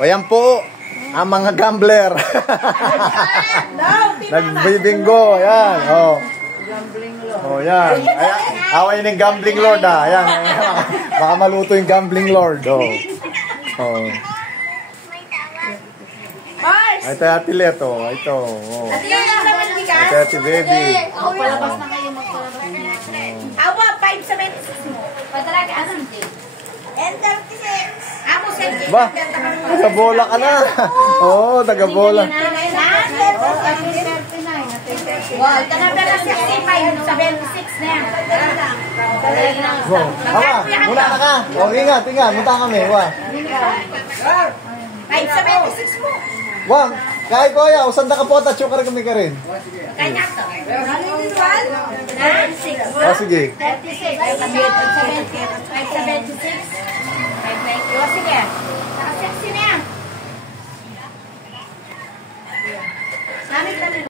O yan po, ang mga gambler. Nagbibingo, yan. Oh. Oh, yan. Away ng gambling lord, ah. Ayan. Baka maluto yung gambling lord, oh. Oh. Ito yung Ate Leto, ito. Oh. Ito Ate Baby. Palabas na kayo magpalabas na. Awa, 576 mo. Padalaga, asan din? N36. Amo, sir. Ba, tagabola ka na. Oo, tagabola. Wow, tanabla na 65, 76 na yan. Awa, muna ka ka. O, ingat, ingat. Munta kami, wa. 576 mo. Wa, kahit ko ya, usan na ka po at chukar kami ka rin. Kanya to. 96. O, sige. 36. 576. 590. O, sige. Naka-sexy na yan.